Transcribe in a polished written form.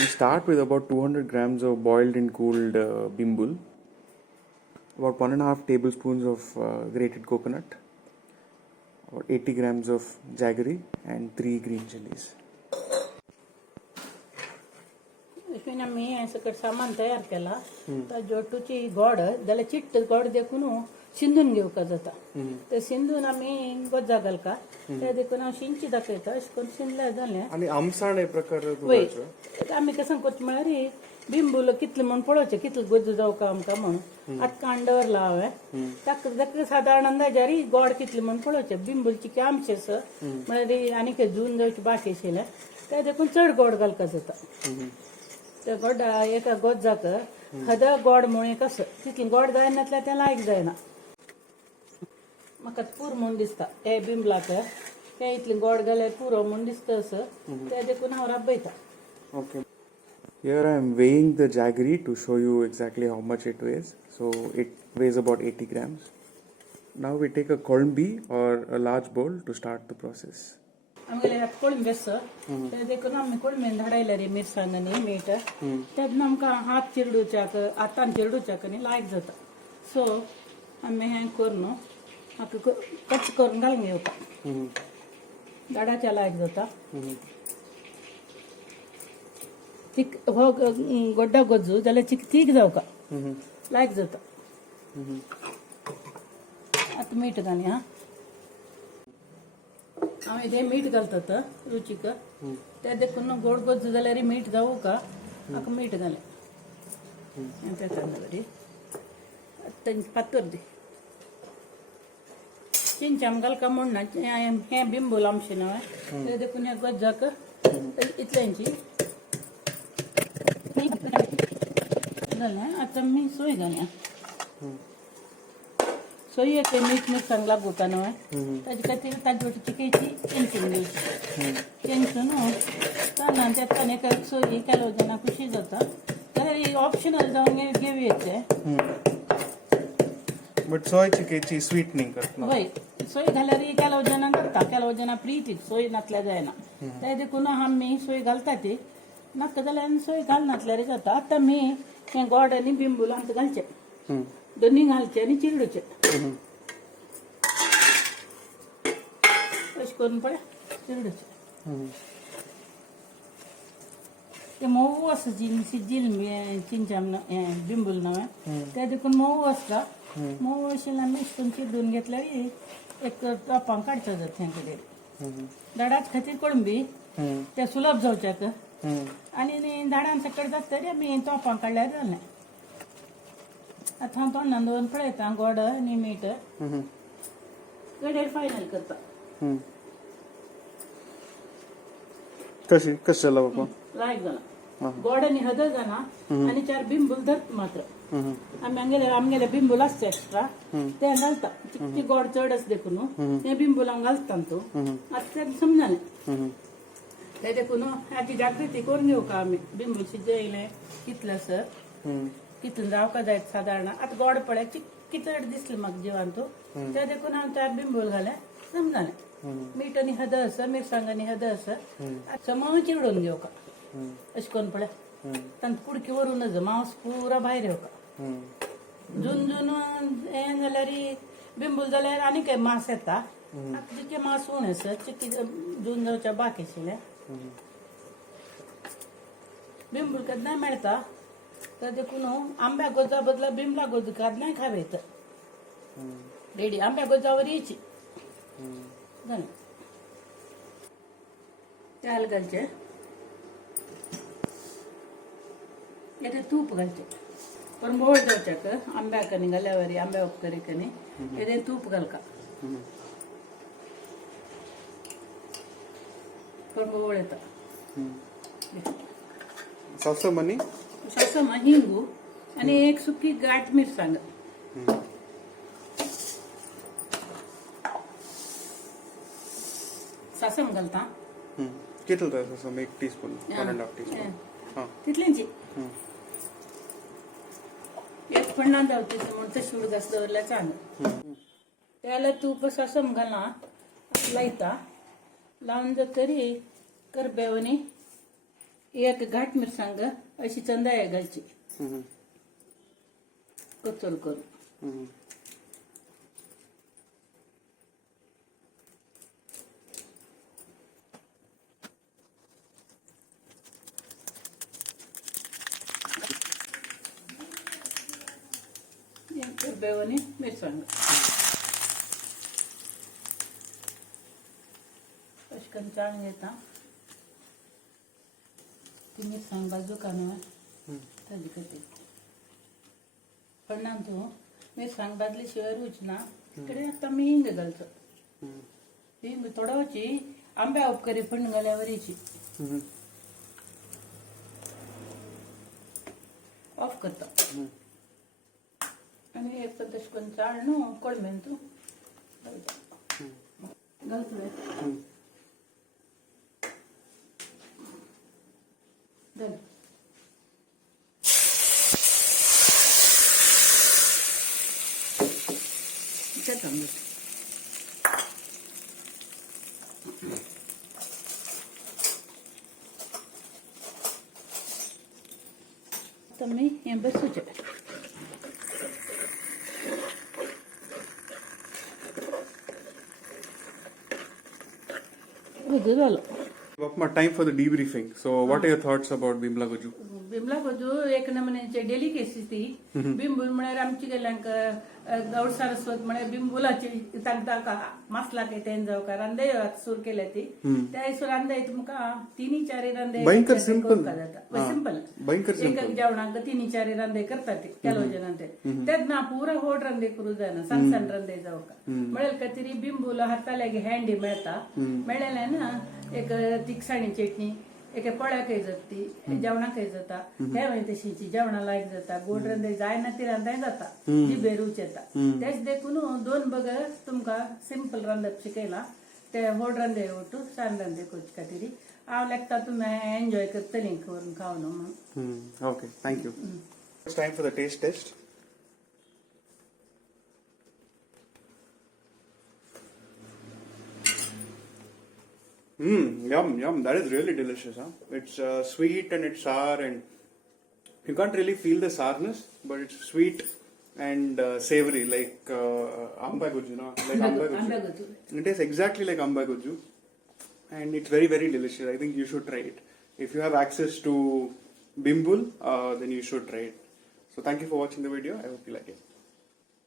We start with about 200 grams of boiled and cooled bimbul, about 1.5 tablespoons of grated coconut, about 80 grams of jaggery, and 3 green chilies. इसमें मी सकट सामान तयार केला तर जोटूची गोड जाल्यार चिट्ट गोड देखून शिंदून घेवका जाता ते शिंदून आमी गोज्जा घालका ते देखून हांव शिंची दाखयता अशें करून शिंदल्यार जालें आणि आमसाण हे प्रकार वय आमी कसां करता म्हळ्यार बिंबूल कितले म्हण पळोवचें कितले गोज्ज जावका आमकां म्हणून आठ कांडवर लावं ताका सादारण अंदाजार गोड कितले म्हण पळोवचें बिंबूलची की आमचे म्हळ्यार आनीक जून जावचे बाकी आशिल्ले ते देखून चड गोड घालका जाता ते गोड एका गोज्जाक हद गोड म्हणून कसं तितलें गोड जायना नासल्यार तें लायक जायना म्हाका पूर म्हूण दिसता ते बिंबलाक ते इतलें गोड घाल्यार पुरो म्हूण दिसता असं ते देखून हांव राबयता. Okay. Here I am weighing the jaggery to show you exactly how much it weighs. So it weighs about 80 grams. Now we take a kolmbi or a large bowl to start the process. आमगेले कोळंबी आसा ते देखून आमी कोळंबीन धाडायला रे मिरसांग आनी मीठ तेन्ना आमकां हात चिरडूच्याक हातान चिरडूच्याक न्ही लायक जाता सो आमी हें करून म्हाका कच करून घालून घेवता झाडाच्या लायक जाता तीक हो गोड्डा गोज्जू जाल्यार तीक जावका लायक जाता आतां मीठ घाली हा हांव इथे मीठ घालतात रुचीक ते देखून गोड गोज्ज जाल्यार मीठ जावं का म्हाका मीठ घालें बरी तांची पातळ दी चिंचाम घालका म्हण ना हें बिंबूल आमचें न्हय ते देखून ह्या गोज्जाक इतल्यांची जालें आतां मी सोय घाल्या सोयेक मीठ मिरसांग लागू का न्हय ताजे खातीर ताजे चिकेची चेंचून घेवची चेंचून तांदळा तें एका सोयी केलो जाणां खुशी जाता जाल्यार ऑप्शनल जावन घेवयेचें But soy चिकेची स्वीटनिंग करता वय सोय घाल्यार केलो जाणां करता केलो जाणां प्रीत सोय नासल्यार जायना ते देखून आमी सोय घालता ती नाका जाल्यार सोय घालनासल्यार जाता आतां मी हें गोड आनी बिंबूल आमकां घालचें दोनी घालचें आनी चिरडूचें अशें करून पळय चिरडूचें ते मोव आसा सिजील चिंचाम बिंबूल न्हय ते देखून मोव आसता मोव आशिल्लें आमी अशें करून चिरडून घेतल्यार एक टोपां काडचो जाता हें कितें झाडाच्या खातीर कोळंबी ते सुलभ जावच्याक आनी झाडां सकट जाता तरी आमी तोपां काडल्यार जालें आतां हांव तोंडान दवरून पळयता गोड आनी मीठ गडेर फायनल करता कशी जाला बाबा लायक जाला गोड आनी हद जाना आनी चार बिंबूल धरता मात्र आमगेले बिंबूल आसता एक्स्ट्रा ते घालता चिकची गोड चड आसा देखून हे बिंबूल हांव घालता तूं आतां तें समजलें ते देखून हाची जागृती करून घेवका आमी बिंबूल शिजयलें कितलें आसा कितून जावका जाय सादारण आतां गोड पळय चिक्की चड दिसलें म्हाका जिवान तूं ते देखून हांव चार बिंबूल घालें समजलें मीठ आनी हद आसा मिरसांग आनी हद आसा समळ चिरडून घेवका अशें करून पळय तांकां कुडकी व्हरून नजो मांस पुरो भायर येवका जून हें जाल्यार बिंबूल जाल्यार आनी काय मांस येता जितके मांस उण आसा चिक्की जून जावच्या बाकी आशिल्लें बिंबूल केन्नाय मेळटा तर देखून आंब्या गोजा बदला बिमला गोज केन्नाय खावयता रेडी आंब्या गोजावर येयची जालें तेल घालचें येते तूप घालचें पण मोळ जावच्याक आंब्याक आनी घाल्यावर आंब्या उपकरीक आनी येते तूप घालका पण मोळ येता सासम आनी सासम हिंगू आनी एक सुकी गाठ मिरसांग सासम घालता कितलो जाय सासम 1 टीस्पून 1.5 टीस्पून तितल्यांची एक पन्नास जावची म्हण तशी उडगास दवरल्यार चांगलं त्याला तूप सासम घालना लायता लावन जातरी करबेवनी एक घाट मिरसांग अशी चंदाय घालची कचोल करून. बेवनी मिरसांग अशकन चाळून घेता. ती मिरसांग बाजू कांदा ताजी करते. पण तू मिरसांग बाजली शिवाय रुच ना इकडे आता मी हिंग घालतो. हिंग थोडाची आंब्या उपकारी पण घाल्यावर याची ऑफ करता. आणि एक पण तशकन चाळणू कोळमेन तू घालतोय. घाल तर मी हे बसूचे. झालं. Upma, time for the debriefing. So, what are your thoughts about Bimla Goju? Bimla बाजू एक नमुन्याचे डेलिकेसी ती बिंबूल म्हळ्यार आमची गेल्यांक गौड सारस्वत म्हळ्यार बिंबुलाची तांकां मसला के तेन जावं का रांदे सुरू केल्या ती त्या हिसो रांदे तुमका तिनी चारी रांदे भयंकर simple. सिंपल भयंकर एक जेवणाक तिनी चारी रांदे करतात ते ಕೆಲವು जण ते तेच ना पुरा होड रांदे करू जायना सಣ್ಣ सಣ್ಣ रांदे जावं का म्हळ्यार का तरी बिंबूला हाताल्यागे हँडी मेळता मेळ्ळेले ना एक तिखसाणी चटणी एक पळ्याक जाती जेवणाक जाता हे तशीची जेवणा लायक जाता गोड रंदे जाय ना ती रांदाय जाता जी बेरूच येता तेच देखून दोन बग तुमका सिंपल रांदप शिकयला ते होड रंदे ಒಟ್ಟು सಣ್ಣ रंदे कोच खातीर हांव लेखता तुम्ही एन्जॉय करतली करून खावन म्हणून. Okay, thank you. It's time for the taste test. Yum, yum. That is really delicious, huh? It's sweet and it's sour, and you can't really feel the sourness, but it's sweet and savory, like amba guju, no? Like amba guju. It tastes exactly like amba guju, and it's very, very delicious. I think you should try it. If you have access to Bimbul, then you should try it. So thank you for watching the video. I hope you like it.